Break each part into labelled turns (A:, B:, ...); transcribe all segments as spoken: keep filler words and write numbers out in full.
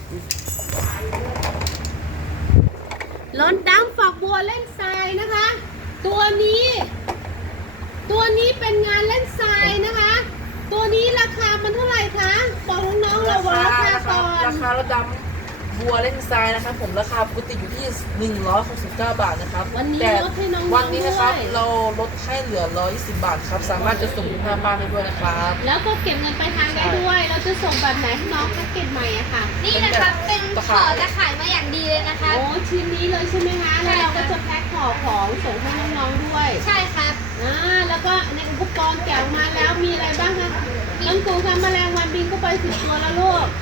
A: รถดำฝักบัวเล่นทรายนะคะ ตัวนี้ ตัวนี้เป็นงานเล่นทรายนะคะ ตัวนี้ราคามันเท่าไหร่คะบอกน้องๆเราบอกราคาก่อน
B: ราคารถดำบัวเล่นทรายนะครับผมราคาปกติอยู่ที่หนึ่งร้อยหกสิบเก้าบาทนะครับ
A: วันนี้
B: แต่
A: ลดให้น้องๆ
B: วันนี้นะครับ
A: ด้วย
B: เราลดให้เหลือร้อยยี่สิบบาทครับสามารถจะส่งถึงหน้าบ้านได้ด้วยนะครับ
A: แล้วก็เก็บเงินไปลายทางได้ด้วย เราจะส่งแบบไหนให้น้องแพ็กเกจใหม่อะค่ะ
C: นี่นะครับเป็นห่อตะข่ายมาอย่างดีเลยนะคะ
A: โอ้ชิ้นนี้เลยใช่ไหมคะแล้วเราก็จะแพ็คห่อของส่งให้น้องๆด้วย
C: ใช่ครับ
A: อ่าแล้วก็ในอุปกรณ์แกะออกมาแล้วมีอะไรบ้างคะน้องกูคะแมลงวันบินเข้าไปสิบตัวแล้วลูก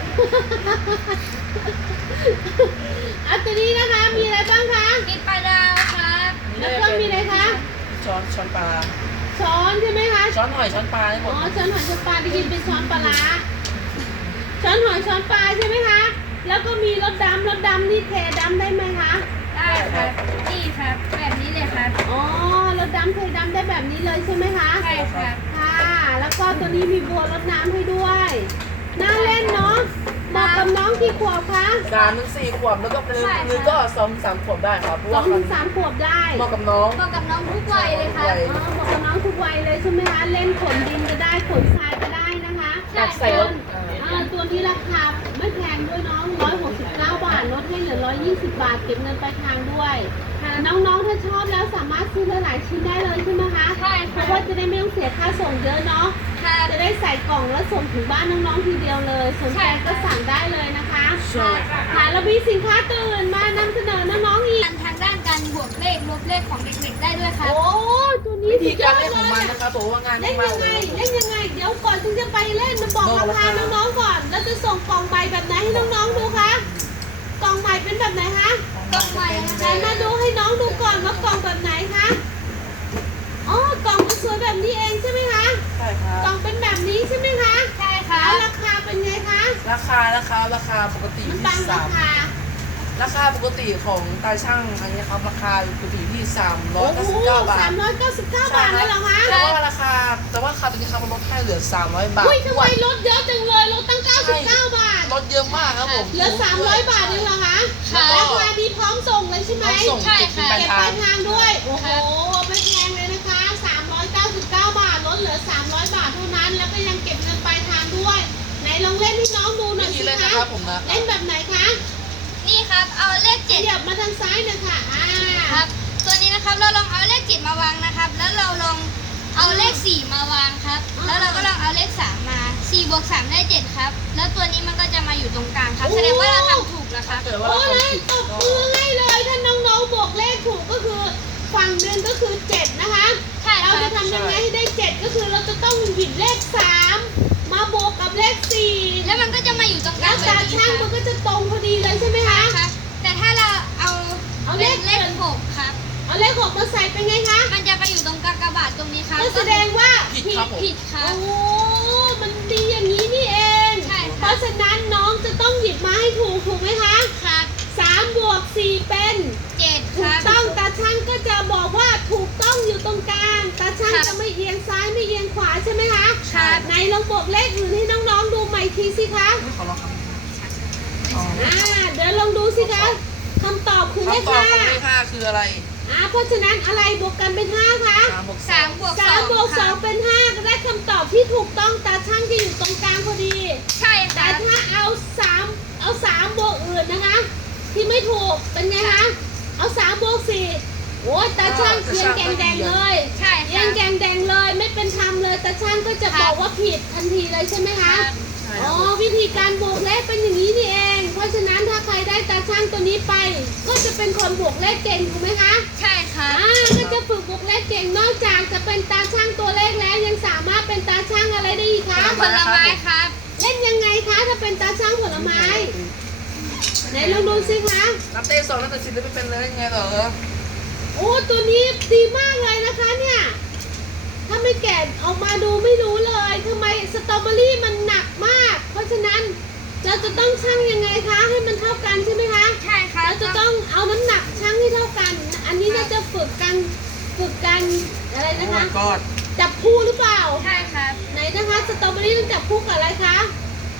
A: อันตัวนี้นะคะมีอะไรบ้างคะ
C: มีปลาดาวครับ
A: แล้วก็มีอะไรคะ
B: ช้อนช้อนปลา
A: ช้อนใช่ไหมคะ
B: ช้อนหอยช้อนปลาได้หม
A: อ๋อ
B: ด
A: ช้อนหอยช้อนปลาได้ยินเป็นช้อนปลาร้าช้อนหอยช้อนปลาใช่ไหมคะ แล้วก็มีรถดำรถดำนี่เทดำได้ไหมคะ
C: ได้ครับ นี่ครับ แบบนี้เลยครับ
A: อ๋อรถดำเทดำได้แบบนี้เลยใช่ไหมคะ
C: ใช่ครับ
A: ค่ะ แล้วก็ตัวนี้มีบัวรดน้ำให้ด้วยน่าเล่นเนาะเหมาะกับน้องกี่ขวบคะ
B: สามถึงสี่ขวบแล้วก็เป็น
C: ใช่ค่ะ
B: หรือก็สองถึงสามขวบได้ครับเพราะ
A: สอ
B: ว่าง
A: ถึ
B: มัน
A: งสามขวบได้
B: เหมาะกับน้อง
C: เหมาะกับน้องทุกวัยเลยครับ
B: ใช่
A: อ๋อเหมาะกับน้องทุกวัยเลยใช่ไหมคะ เล่นขนดินก็ได้ขนทรายก็ได้นะคะ
C: ใช่
B: ใส่รถ
A: อ่าตัวนี้ราคาไม่แพงด้วยน้องร้อยหกสิบเก้าบาทลดให้เหลือร้อยยี่สิบบาทเก็บเงินปลายทางด้วยน้องๆถ้าชอบแล้วสามารถซื้อหลายๆชิ้นได้เลยใช่ไหมคะ
C: ใช่
A: เพ
C: ครั
A: ราะ
C: บ
A: ว่าจะได้ไม่ต้องเสียค่าส่งเยอะเนาะ
C: ครับ
A: จะได้ใส่กล่องแล้วส่งถึงบ้านน้องๆทีเดียวเลยสนใจก็สั่งได้เลยนะคะ
B: ใช่
A: ค่ะแล้วมีสินค้าตัวอื่นมานำเสนอน้องๆอีก
C: ทางด้านการบวกเลขลบเลขของเด็กๆได้ด้วยครับ
A: โอ้ตัวนี้
B: วิ
A: สุ
B: ธี
A: ดย
B: กา
A: อ
B: ร
A: ด
B: เล่น
A: เล
B: ของมัน
A: ย
B: นะครับผมว่างาน
A: เล่น
B: มา
A: ยั
B: ก
A: ง
B: ๆ
A: ไง
B: เลย
A: เล่นยังไงเดี๋ยวก่อนที่จะไปเล่นมาบอก
B: บอก
A: รา
B: รา
A: คา
B: คา
A: น้องๆก่อน แล้วจะส่งกล่องใบแบบไหนให้น้องๆดูคะกล่องใหม่เป็นแบบไหนคะ
C: กล่องใหม่นะ
A: ไหน
C: ครับ
A: มาดูให้น้องดูก่อนว่ากล่องแบบไหนคะอ๋อกล่องมันสวยแบบนี้เองใช่ไหมคะ
B: ใช่ครับ
A: กล่องเป็นแบบนี้ใช่ไหมคะ
C: ใช่ครั
A: แล้ว
C: บ
A: ราคาเป็นไงคะ
B: ราคานะครับราคาปกติ
A: มัน
B: ที่
A: ตามรา
B: สาม
A: คา
B: ราคาปกติของตาช่างอันนี้ครับราคาปกติที่สามร้
A: โอ้
B: อยเก้า
A: โห
B: สิบเก้าบา
A: สา
B: ท
A: มร้อยเก้าสิบเก้าบาทเลยเหรอคะ
B: แต่ว่าราคาแต่ว่าราคาตัวนี้ครับมันลดให้เหลือสามร้อยบาท
A: อุ้ยทำไมลดเยอะจังเลยลดตั้งเก้าสิบเก้าบาท
B: ลดเยอะมากครับผม
A: เหลือสามร้อยบาทเองเหรอคะ
C: ค่ะ
A: ราคาดีพร้อมส่งเลยใช่ไหม
B: ต้องส่ง
C: ใช่
B: เก็บ
C: ค่ะ
B: เป็นปลาย
A: เก็บ
B: ทา
A: ปลาง ยทางด้วย โอ้โหไม่แพงเลยนะคะ สามร้อยเก้าสิบเก้าบาท ลดเหลือ สามร้อยบาทเท่านั้น แล้วก็ยังเก็บเงินปลายทางด้วย ไหนลองเล่นให้น้องดูหน่
B: วิ
A: อย
B: ธี
A: สิ
B: เล่น
A: คะ
B: นะครับผมนะ
A: เล่นแบบไหนคะ
C: นี่ครับ เอาเลข
A: ข
C: เจ็ด
A: ยับมาทางซ้ายหน่อยค่ะ อ่า
C: ครับ ตัวนี้นะครับเราลองเอาเลขเจ็ดมาวางนะครับ แล้วเราลองเอาเลขสี่มาวางครับ แล้วเราก็ลองเอาเลขสามมาสี่บวกสามได้เจ็ดครับ แล้วตัวนี้มันก็จะมาอยู่ตรงกลางครับ แสดงว่าเราทำถูกแล้วครับ
B: เกิดว่า
A: โอ้
B: เรา
A: เลย
B: ทำผิด
A: ตบมือให้เลย ถ้าน้องๆบอกเลขถูกก็คือฝั่งหนึ่งก็คือเจ็ดนะคะ
C: ใช่ค
A: เรา
C: รั
A: จะ
C: บ
A: ทำยังไงให้ได้เจ็ดก็คือเราจะต้องหยิบเลขสามมาบวกกับเลขสี่
C: แล้วมันก็จะมาอยู่ตรงก
A: แล้
C: ลาง
A: ว
C: แบบ
A: ตา
C: นี้
A: ช่าง
C: ค
A: มั
C: รั
A: น
C: บ
A: ก็จะตรงพอดีเลยใช่ไหม
C: ใช่
A: คะ
C: ครับ แต่ถ้าเราเอา
A: เอาเลข
C: เลขหกครับ
A: เอาเลขหกมาใส่เป็นไงคะ
C: มันจะไปอยู่ตรงกากบาทตรงนี้ครับ
A: ก็แสดงว่า
B: ผิดครับผม
C: ผิดครั
A: โอ้
C: บ
A: มันดีอย่างนี้นี่เอง
C: ใช่ครับ
A: เพราะฉะนั้นน้องจะต้องหยิบมาให้ถูกถูกไหมคะ
C: ครับ
A: สามบวกสี่เป็น
C: เจ็ดค
A: ถู
C: รั
A: ก
C: บ
A: ต้องตาช่างก็จะบอกว่าถูกต้องอยู่ตรงกลางตาช่าง
C: ครับ
A: จะไม่เอียงซ้ายไม่เอียงขวาใช่ไหมคะ
C: ครับ
A: ไหนลองบอกเลขอื่นให้น้องๆดูใหม่ทีสิคะ
B: ขอลองคำอ๋อ
A: อ่าเดี๋ยวลองดูสิคะคำตอบคือเลข
B: คำตอบ
A: ห้า
B: ของเลขห้าคืออะไร
A: อ่าเพราะฉะนั้นอะไรบวกกันเป็นห้าคะ
B: สามบวก
C: สามบวกส
A: สา
C: อ
A: ม
C: ง
A: บวก
C: ค
A: ส
C: รั
A: อง
C: บ
A: เป็นห้าก็ได้คำตอบที่ถูกต้องตาช่างจะอยู่ตรงกลางพอดี
C: ใช่ค
A: แต่
C: รับ
A: ถ้าเอาสามเอาสามบวกอื่นนะคะ ที่ไม่ถูกเป็นไงคะเอาสามบวกสี่โอ้ยตาช่างเอียงแกงแดงเลย
C: ใช่ค
A: เอีย
C: รั
A: ง
C: บ
A: แกงแดงเลยไม่เป็นธรรมเลยตาช่างก็จะบอกว่าผิดทันทีเลยใช่ไหม
C: ค
A: คะ
C: รับ
B: ใช่ค
A: อ๋
B: รั
A: อบ วิธีการบวกเลขเป็นอย่างนี้นี่เอง เพราะฉะนั้นถ้าใครได้ตาช่างตัวนี้ไป ก็จะเป็นคนบวกเลขเก่งถูกไหมคะ
C: ใช่ครั
A: อ่า
C: บ
A: ก็จะฝึกบวกเลขเก่งนอกจากจะเป็นตาช่างตัวเลขแล้วยังสามารถเป็นตาช่างอะไรได้อีกคะ
C: ผลไม้ครับ
A: เล่นยังไงคะถ้าเป็นตาช่างผลไม้ ไหนลองดูสิคะ
B: นับเต้สองนับแต่สิบได้ไม่เป็นเลยไงเหรอ
A: โอ้ตัวนี้ดีมากเลยนะคะเนี่ย ถ้าไม่แกะออกมาดูไม่รู้เลยทำไมสตรอเบอรี่มันหนักมาก เพราะฉะนั้นเราจะต้องชั่งยังไงคะให้มันเท่ากันใช่ไหมคะ
C: ใช่ครับ
A: เราจะต้องเอาน้ำหนักชั่งให้เท่ากัน อันนี้เราจะฝึกกันฝึกกันอะไร
B: โอ้
A: นะคะ
B: my god
A: จับคู่หรือเปล่า
C: ใช่ครับ
A: ไหนนะคะสตรอเบอรี่ต้องจับคู่กับอะไรคะ
B: ม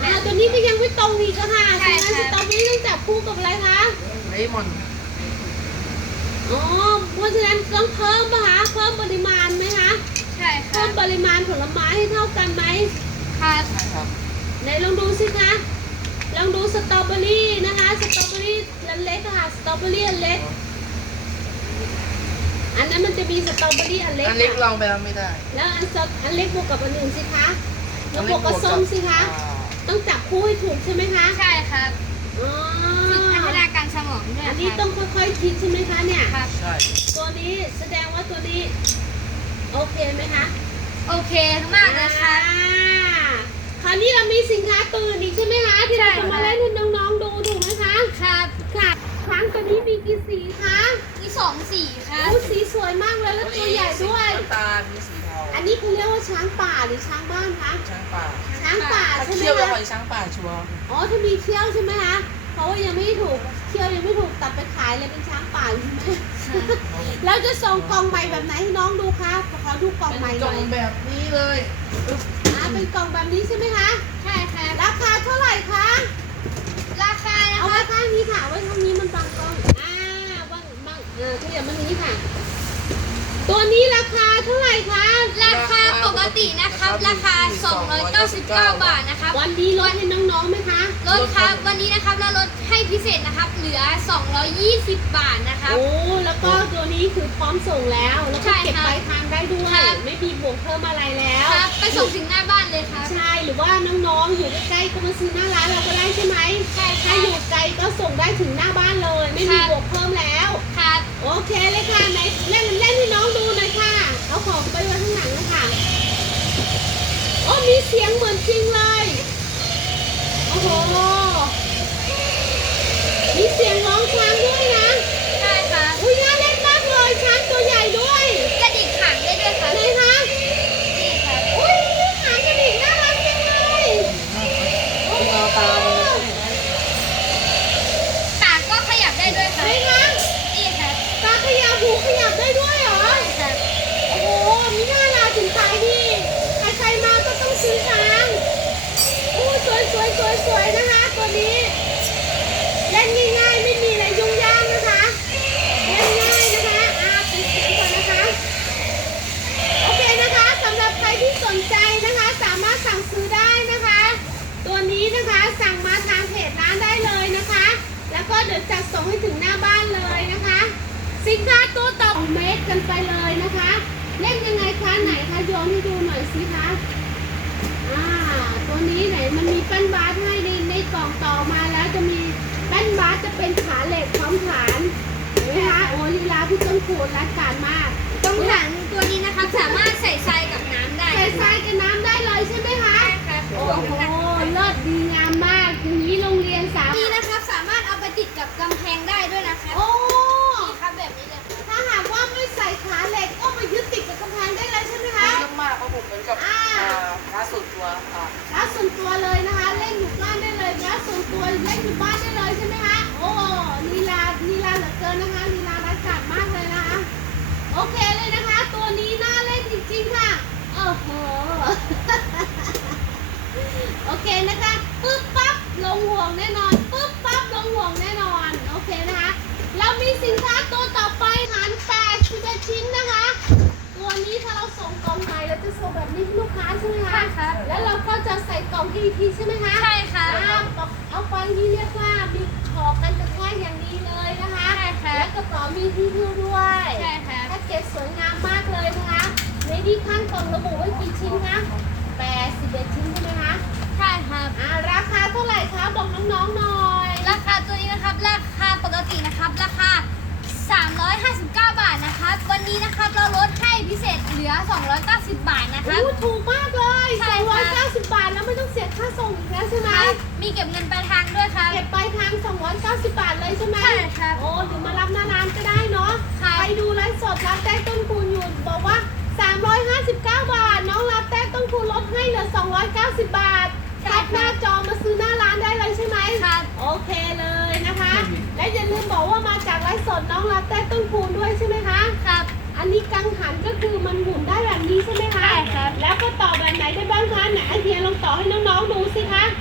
A: อ่าตัวนี้ก็ยังไม่ตรงอีกอะค่ะ
C: ใช่
A: ฉะนั้น
C: ค
A: ส
C: รับ
A: ตรอเบอรี่ต้องจับคู่กับอะไรคะ
B: เลมอน
A: อ๋อเพราะฉะนั้นต้องเพิ่มปะคะเพิ่มปริมาณไหมคะ
C: ใช่ค
A: เพิ่
C: รั
A: ม
C: บ
A: ปริมาณผลไม้ให้เท่ากันไหม
C: ครับ
B: ใช่ครับ
A: ไหนลองดูสิคะลองดูสตรอเบอรี่นะคะสตรอเบอรี่อันเล็กอะค่ะสตรอเบอรี่อันเล็ก อันนั้นมันจะมีสตรอเบอรี่อันเล็ก
B: อันเล็ก
A: ค่ะ
B: ลองไปแล้วไม่ได้
A: แล้วอันสอันเล็กบวกกับอันหนึ่งสิคะแล้วบวกกับส้มสิคะ
B: อ่า
A: ต้องจับคู่ให้ถูกใช่ไหมคะ
C: ใช่ครับ
A: อ๋อ
C: ฝึกพัฒนาการสมองด้วย
A: อัน
C: ค
A: นี้
C: รับ
A: ต้องค่อยๆคิดใช่ไหมคะเนี่ย
C: ครับ
B: ใช่
A: ตัวนี้แสดงว่าตัวนี้ โอเคไหมคะ
C: โอเคมากเลยครับ
A: อ่าคราวนี้เรามีสินค้าตัวอื่นอีกใช่ไหมคะที่เรา
C: ใช่
A: จะ
C: ค่ะ
A: มาเล่นให้น้องๆดูถูกไหมคะ
C: ครับ
A: ค่ะช้างตัวนี้มีกี่สีคะ
C: มีสองสีครับ
A: โอ้สีสวยมากเลยแล้วตัวใหญ่ด้วย
B: น้ำตาลมีสีทอง
A: อันนี้เขาเรียกว่าช้างป่าหรือช้างบ้านคะ
B: ช้างป่า
A: ช้างป่า
B: ถ้า
A: ใช่ไหม
B: เคี่ยวจะห
A: คะ
B: อยช้างป่าชัวร์
A: อ๋อถ้ามีเขี้ยวใช่ไหมคะเพราะว่ายังไม่ถูกเขี้ยวยังไม่ถูกตัดไปขายเลยเป็นช้างป่าใช่ไหมเราจะส่งกล่องใหม่แบบไหนให้น้องดูคะขอดูกล่องใหม่
B: เป็น
A: ห
B: กล่
A: น่
B: อ
A: อง ย
B: แบบนี้เลย
A: อ่าเป็นกล่องแบบนี้ใช่ไหมคะ
C: ใช่ครับ
A: ราคาเท่าไหร่คะ
C: ราคานะ
A: เอา
C: ค
A: ไว้
C: รับ
A: ข้างนี้ค่ะไว้ข้างนี้มันบังกล้องอ่าบังบังเออขยับมาทางนี้ค่ะ ตัวนี้ราคาเท่าไหร่คะ
C: ราคาปกตินะครับ ราคา สองร้อยเก้าสิบเก้า บาทนะครับ
A: วันนี้ลดให้น้องๆไหมคะ
C: ลดครับ วันนี้นะครับเราลดให้พิเศษนะครับ เหลือ สองร้อยยี่สิบ บาทนะครับ
A: โอ้แล้วก็ตัวนี้คือพร้อมส่งแล้วแล้ว
C: ใช่
A: ก็เก็บ
C: ครับ
A: ปลายทางได้ด้วย
C: ครับ
A: ไม่มีบวกเพิ่มอะไรแล้ว
C: ครับ ไปส่งถึงหน้าบ้านเลยครับ
A: ใช่หรือว่าน้องๆอยู่ใกล้ๆก็มาซื้อหน้าร้านเราก็ได้ใช่ไหม
C: ใช่ค
A: ถ้า
C: รับ
A: อยู่ไกลก็ส่งได้ถึงหน้าบ้านเลย ไม่มี
C: ครับ
A: บวกเพิ่มแล้ว
C: ครับ
A: โอเคเลยค่ะไหนเล่นเล่นให้น้องดูหน่อยค่ะ เอาของไปไว้ข้างหลังนะคะโอ้มีเสียงเหมือนจริงเลย โอ้โห มีเสียงร้องช้างด้วยนะ
C: ใช่ครับ
A: อุ้ยน่าเล่นมากเลยช้างตัวใหญ่ด้วย
C: กระดิกหางได้ด้วยครับ
A: ไหนคะ
C: นี่ครับ
A: อุ้ยหางกระดิกน่ารักจังเลยโอ้
B: เป็น
A: โห
B: เอาตามันนะ
C: ปากก็ขยับได้ด้วยค
A: ไหน
C: รับ
A: คะ
C: นี่ครับ
A: ตาขยับหูขยับได้ด้วยเหรอ
C: ครับ
A: โอ้โห มีหน้าลาถึงขายดีใครๆมาก็ต้องซื้อช้างโอ้สวยสวยสวยสวยนะคะ ตัวนี้ เล่นง่ายๆ ไม่มีอะไรยุ่งยากนะคะ เล่นง่ายนะคะอาปิดเสียงก่อนนะคะ โอเคนะคะสำหรับใครที่สนใจนะคะ สามารถสั่งซื้อได้นะคะ ตัวนี้นะคะสั่งมาทางเพจร้านได้เลยนะคะ แล้วก็เดี๋ยวจัดส่งให้ถึงหน้าบ้านเลยนะคะ สินค้าตัวต่อเมตรกันไปเลยนะคะ เล่นยังไงคะไหนคะโยนให้ดูหน่อยสิคะอ่าตัวนี้ไหนมันมีแป้นบาสให้ในในกล่องต่อมาแล้วจะมีแป้นบาสจะเป็นขาเหล็กพร้อมฐานเห็นไหมคะโอ้ลีลาพี่ต้นขูดรัดการมาก
C: ตรงหลังตัวนี้นะครับ สามารถใส่ทรายกับน้ำได้
A: ใส่ทรายกับน้ำได้เลยใช่ไหมคะ
C: ใช่ครับ
A: โอ้โหเลิศดีงามมากอย่างนี้โรงเรียนสาม
C: นี่นะครับ สามารถเอาไปติดกับกำแพงได้ด้วยนะครับ
A: โอ้
C: นี่ครับแบบนี้เลยครับ
A: ถ้าหากว่าไม่ใส่ขาเหล็กก็มายึดติดกับกำแพงได้เลยใช่ไหมคะ
B: เยอะมากครับผมเหมือนกับ
A: อ่า
B: อ่าร้านส่วนตัวอ่า
A: ร้านส่วนตัวเลยนะคะ เล่นอยู่บ้านได้เลยร้านส่วนตัวเล่นอยู่บ้านได้เลยใช่ไหมคะ โอ้ลีลาลีลาเหลือเกินนะคะลีลารัดจัดมากเลยนะคะ โอเคเลยนะคะ ตัวนี้น่าเล่นจริงๆค่ะ โอ้โห โอเคนะคะปึ๊บปั๊บลงห่วงแน่นอนปึ๊บปั๊บลงห่วงแน่นอน โอเคนะคะ เรามีสินค้าตัวต่อไปหารแปดสิบเอ็ดชิ้นนะคะ ตัวนี้ถ้าเราส่งกล่องใหม่เราจะส่งแบบนี้ให้ลูกค้าใช่ไหมคะ
C: ใช่ครับ
A: แล้วเราก็จะใส่กล่องที่อีกทีใช่ไหมคะ
C: ใช่ครับ
A: อ่าเอาไปที่เรียกว่ามีขอบกันกระแทกอย่างดีเลยนะคะ
C: ใช่ครับ
A: และกระเป๋ามีที่หิ้วด้วย
C: ใช่ครับ
A: แพ็กเกจสวยงามมากเลยนะคะ ในที่ข้างกล่องระบุไว้กี่ชิ้นคะแปดสิบเอ็ดชิ้นใช่ไหมคะ
C: ใช่ครับ
A: อ่าราคาเท่าไหร่คะบอกน้องๆหน่อย
C: ราคาตัวนี้นะครับ ราคาปกตินะครับ ราคา สามร้อยห้าสิบเก้า บาทนะครับ วันนี้นะครับเราลดให้พิเศษเหลือ สองร้อยเก้าสิบ บาทนะครับ
A: โอ้ถูกมากเลย
C: ใช่
A: สอง
C: ค่ะ
A: ร้อยเก้าสิบบาทแล้วไม่ต้องเสียค่าส่งอีกแล้วใช่ไหม
C: ครับมีเก็บเงินปลายทางด้วยครับ
A: เก็บปลายทางสองร้อยเก้าสิบบาทเลยใช่ไหม
C: ใช่ครับ
A: โอ้เดี๋ยวมารับหน้าร้านก็ได้เนาะ
C: ครับ
A: ไปดูไลฟ์สดรับแต้ต้นคูณอยู่บอกว่า สามร้อยห้าสิบเก้า บาท น้องรับแต้ต้นคูณลดให้เหลือ สองร้อยเก้าสิบบาทแคปหน้าจอมาซื้อหน้าร้านได้เลยใช่ไหม
C: ครับ
A: โอเคเลยนะคะ และอย่าลืมบอกว่ามาจากไลฟ์สดน้องรับแต้ต้นคูณด้วยใช่ไหมคะ
C: ครับ
A: อันนี้กังหันก็คือมันหมุนได้แบบนี้ใช่ไหมคะ
C: ใช่ครับ
A: แล้วก็ต่อแบบไหนได้บ้างคะไหนไอเดียลองต่อให้น้องๆดูสิคะ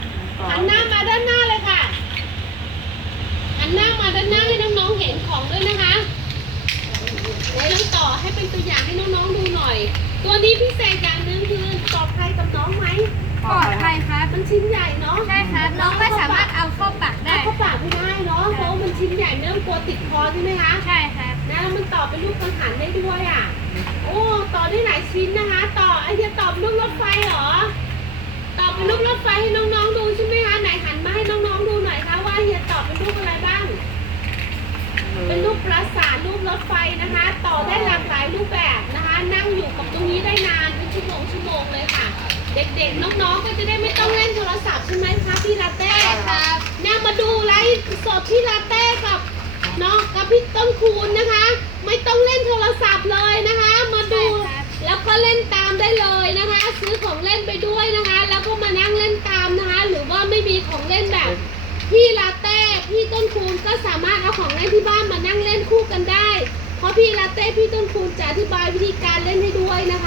A: หันหน้ามาด้านหน้าเลยค่ะหันหน้ามาด้านหน้าให้น้องๆเห็นของด้วยนะคะไหนลองต่อให้เป็นตัวอย่างให้น้องๆดูหน่อย ตัวนี้พิเศษอย่างหนึ่งคือปลอดภัยกับน้องไหม
C: ปลอดภัยครับ
A: มันชิ้นใหญ่เนาะ
C: ใช่ครับ น้องไม่สามารถเอาเข้าปากได้
A: เอาเข้าปากไม่ได้เนาะเพราะว่ามันชิ้นใหญ่ไม่ต้องกลัวติดคอใช่ไหมคะ
C: ใช่ครับ
A: นะแล้วมันต่อเป็นลูกกังหันได้ด้วยอ่ะโอ้ต่อได้หลายชิ้นนะคะ ต่อไอเดียต่อเป็นลูกรถไฟเหรอต่อเป็นลูกรถไฟให้น้องๆดูใช่ไหมคะไหนหันมาให้น้องๆดูหน่อยคะว่าเฮียต่อเป็นลูกอะไรบ้าง เป็นรูปปราสาทรูปรถไฟนะคะ ต่อได้หลากหลายรูปแบบนะคะ นั่งอยู่กับตรงนี้ได้นานเป็นชั่วโมงชั่วโมงเลยค่ะ เด็กๆน้องๆก็จะได้ไม่ต้องเล่นโทรศัพท์ใช่ไหมคะพี่ลาเต้
C: ใช่ครับ
A: เนี่ยมาดูไลฟ์สดพี่ลาเต้กับน้องกับพี่ต้นคูณนะคะ ไม่ต้องเล่นโทรศัพท์เลยนะคะ มาดู
C: ใช่ครับ
A: แล้วก็เล่นตามได้เลยนะคะ ซื้อของเล่นไปด้วยนะคะ แล้วก็มานั่งเล่นตามนะคะ หรือว่าไม่มีของเล่นแบบ พี่ลาเต้พี่ต้นคูณก็สามารถเอาของเล่นที่บ้านมานั่งเล่นคู่กันได้ เพราะพี่ลาเต้พี่ต้นคูณจะอธิบายวิธีการเล่นให้ด้วยนะคะ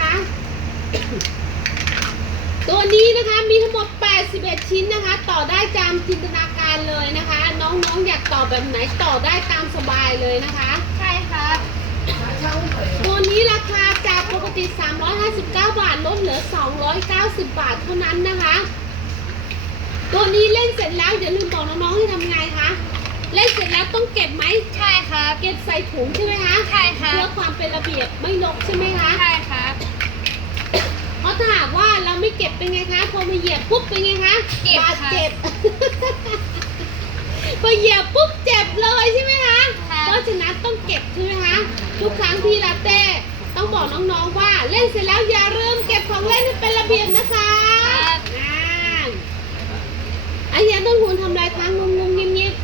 A: ตัวนี้นะคะมีทั้งหมดแปดสิบเอ็ดชิ้นนะคะ ต่อได้ตามจินตนาการเลยนะคะ น้องๆอยากต่อแบบไหนต่อได้ตามสบายเลยนะคะ
C: ใช่ครับ
A: ตัวนี้ราคาจากปกติสามร้อยห้าสิบเก้าบาทลดเหลือสองร้อยเก้าสิบบาทเท่านั้นนะคะ ตัวนี้เล่นเสร็จแล้วอย่าลืมบอกน้องๆให้ทำไงคะ เล่นเสร็จแล้วต้องเก็บไหม
C: ใช่ครับ
A: เก็บใส่ถุงใช่ไหมคะ
C: ใช่ครับ
A: เพื่อความเป็นระเบียบไม่รกใช่ไหมคะ
C: ใช่ครับ
A: เพราะถ้าหากว่าเราไม่เก็บเป็นไงคะ พอมาเหยียบปุ๊บเป็นไงคะ
C: เก็บบ
A: าด
C: ครับ
A: เจ็บ พอเหยียบปุ๊บเจ็บเลยใช่ไหมคะ
C: ครับ
A: เพราะฉะนั้นต้องเก็บใช่ไหมคะ ทุกครั้งที่ลาเต้ต้องบอกน้องๆว่าเล่นเสร็จแล้วอย่าลืมเก็บของเล่นให้เป็นระเบียบนะคะ
C: ครับ
A: อ่าไอเฮียต้นคูณทำลายทางงงงๆเงียบ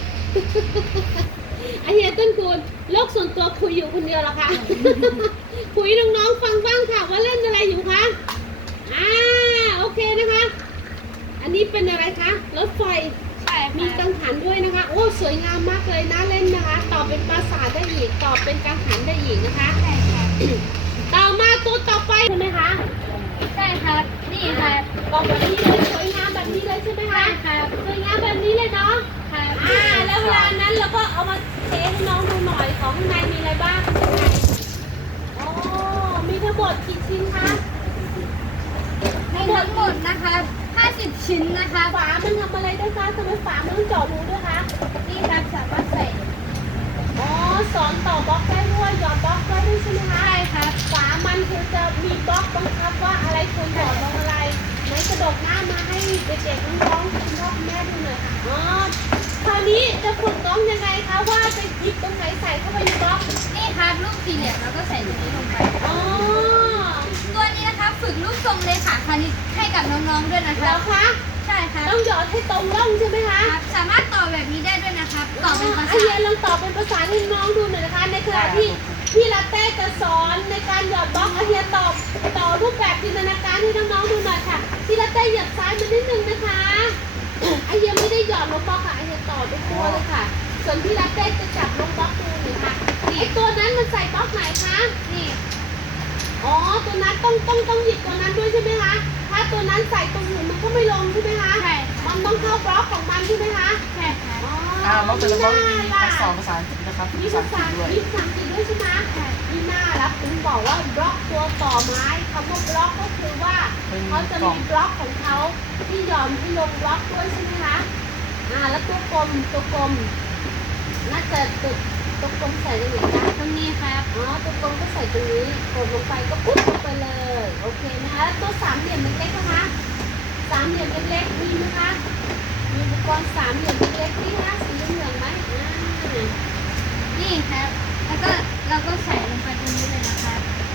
A: ๆ ไอเฮียต้นคูณโลกส่วนตัวคุยอยู่คนเดียวเหรอคะ คุยน้องๆฟังบ้างค่ะว่าเล่นอะไรอยู่คะ อ่าโอเคนะคะ อันนี้เป็นอะไรคะรถไฟ
C: ใช่ค
A: มี
C: รั
A: กับ งหันด้วยนะคะ โอ้สวยงามมากเลยน่าเล่นนะคะ ต่อเป็นปราสาทได้อีก ต่อเป็นกังหันได้อีกนะคะ
C: ใช่ครับ
A: ต่อมาตัวต่อไปใช่ไหมคะ
C: ใช่ครับ นี่ครับ
A: ต่อแบบนี้เลยสวยงามแบบนี้เลยใช่ไหม
C: ใช่
A: คะ
C: ครับ
A: สวยงามแบบนี้เลยเนาะ
C: ครับ
A: อ่าแล้วเวลานั้นเราก็เอามาเทให้น้องดูหน่อยของข้างในมีอะไรบ้างข้างในโอ้มีทั้งหมดกี่ชิ้นคะ
C: มีทั้งหมดนะครับห้าสิบชิ้นนะครับ
A: ฝามันทำอะไรได้คะทำไมฝามันต้องเจาะรูด้วยคะ
C: นี่ครับสามารถใส่
A: อ๋อสอนต่อบล็อกได้ด้วยหยอดบล็อกได้ด้วยใช่ไหมคะ
C: ใช่ครับ
A: ฝามันคือจะมีบล็อกบังคับว่าอะไรควรหยอดลงอะไรไหนกระดกหน้ามาให้เด็กๆน้องๆคุณพ่อคุณแม่ดูหน่อยค่ะอ๋อคราวนี้จะฝึกน้องยังไงคะว่าจะหยิบตรงไหนใส่เข้าไปในบล็อก
C: นี่ครับลูกสี่เหลี่ยมแล้วก็ใส่ตรงนี้ลงไป
A: อ๋อ
C: ตัวนี้นะครับฝึกลูกทรงเลขาคณิตให้กับน้องๆด้วยนะค
A: แล้
C: รั
A: ว
C: บ
A: คะ
C: ใช่ครับ
A: ต้องหยอดให้ตรงร่องใช่ไหมคะ
C: ครับ สามารถต่อแบบนี้ได้ด้วยนะครับ ต่อเป็นภา
A: ไอ
C: ษา
A: เดียลองตอบเป็นภาษาให้น้องดูหน่อยนะคะ ในขณะที่พี่ลาเต้จะสอนในการหยอดบล็อกไอเดียตอบต่อรูปแบบจินตนาการให้น้องๆดูหน่อยค่ะพี่ลาเต้หยับซ้ายมานิดนึงนะคะ ไอเดียไม่ได้หยอดลงบล็อกค่ะไอเดียต่อด้วยตัวเลยค่ะ ส่วนพี่ลาเต้จะจับลงบล็อกดูหน่อยค่ะไอตัวนั้นมันใส่บล็อกไหนคะ
C: นี่
A: อ๋อตัวนั้นต้องต้องต้องหยิบตัวนั้นด้วยใช่ไหมคะถ้าตัวนั้นใส่ตรงอื่นมันก็ไม่ลงใช่ไหมคะ
C: ใช่
A: มันต้องเข้าบล็อกของมันใช่ไหมคะ
C: ใช่ครับ
A: อ๋อ
B: อ่าน้องเสร็จแล้วก็มี
A: มี
B: ภาษาภาษาอังกฤษนะครับ
A: มี
B: ภาษา
A: ภา
B: อังก
A: ษา
B: ฤษด้วย
A: มีภาษาอังกฤษด้วยใช่ไหมมีหน้าแล้วคุณบอกว่าบล็อกตัวต่อไม้คำว่าบล็อกก็คือว่าเขาจะมีบล็อกของเขาที่ยอมที่ลงบล็อกด้วยใช่ไหมคะอ่าแล้วตัวกลมตัวกลมน่าจะตัวตัวกลมใส่ตรงไหนคะ
C: ตรงนี้ครับ
A: อ๋อตัวกลมก็ใส่ตรงนี้กดลงไปก็ปุ๊บลงไปเลยโอเคไหมคะแล้วตัวสามเหลี่ยมเล็กๆนะคะสามเหลี่ยมเล็กๆมีไหมคะมีอุปกรณ์สามเหลี่ยมเล็กๆที่นะสีเหลืองๆไหมอ่า
C: นี่ครับ แล้วก็เราก็ใส่ลงไปตรงนี้เลยนะครับ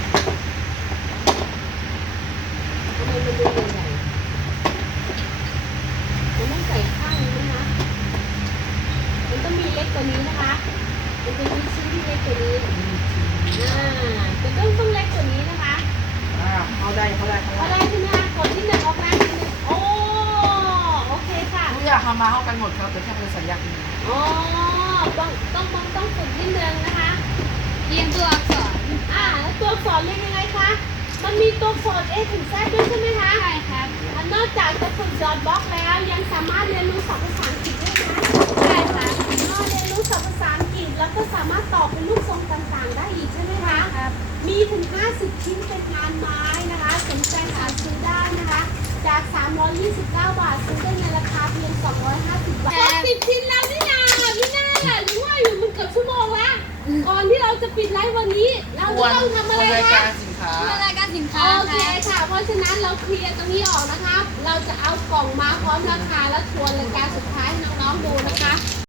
A: ทำไมมันดูใหญ่ๆมันต้องใส่ข้างนี้นะคะมันต้องมีเล็กกว่านี้นะคะมันจะมีชิ้นที่เล็กกว่านี้อ่าจะต้องต้องเล็กกว่านี้นะคะ
B: อ่าเขาได้เขาได้เขา
A: เอา
B: ได้
A: ได้ใช่ไหมคะกดที่หนึ่งออกมาที่หนึ่งโอ้โอเคค่ะ
B: ทุกอย่างทำมาเท่ากันหมดครับแต่แค่เป็นสัญญาณ
A: อ๋อต้องต้องต้องต้องฝึกนิดนึงนะคะ
C: เรียงตัวอักษร
A: อ่าแล้วตัวอักษรเรียกยังไงคะ
C: ต
A: มันมีตัวโฟน A ถึง Z ด้วยใช่ไหมคะ
C: ใช่ครับ
A: อันนอกจากจะฝึกดอทบล็อกแล้วยังสามารถเรียนรู้ศัพท์ภาษาอังกฤษด้วยนะ
C: ใช่ครับ
A: นอกเรียนรู้ศัพท์ภาษาอังกฤษแล้วก็สามารถตอบเป็นรูปทรงต่างๆ ได้อีกใช่ไหมคะ
C: ครับ
A: มีถึง ห้าสิบ ชิ้นเป็นงานไม้นะคะ สนใจหาซื้อได้นะคะ จาก สามร้อยยี่สิบเก้า บาท ซื้อได้ในราคาเพียง สองร้อยห้าสิบ บาทครบสิบชิ้นแล้วนี่นาพี่น่าหรือว่าอยู่มันเกือบชั่วโมงแล้ว ก่อนที่เราจะปิดไลฟ์วันนี้ เราจะต้องทำอะไร
B: ราย
A: คะ
B: การสินค้า
C: เป็นรายการสินค้า
A: โอ
C: ค
A: เครับ ค่ะ เพราะฉะนั้นเราเคลียร์ตรงนี้ออกนะคะ เราจะเอากล่องมาพร้อมราคาและทวนรายการสุดท้ายให้น้องๆดูนะคะ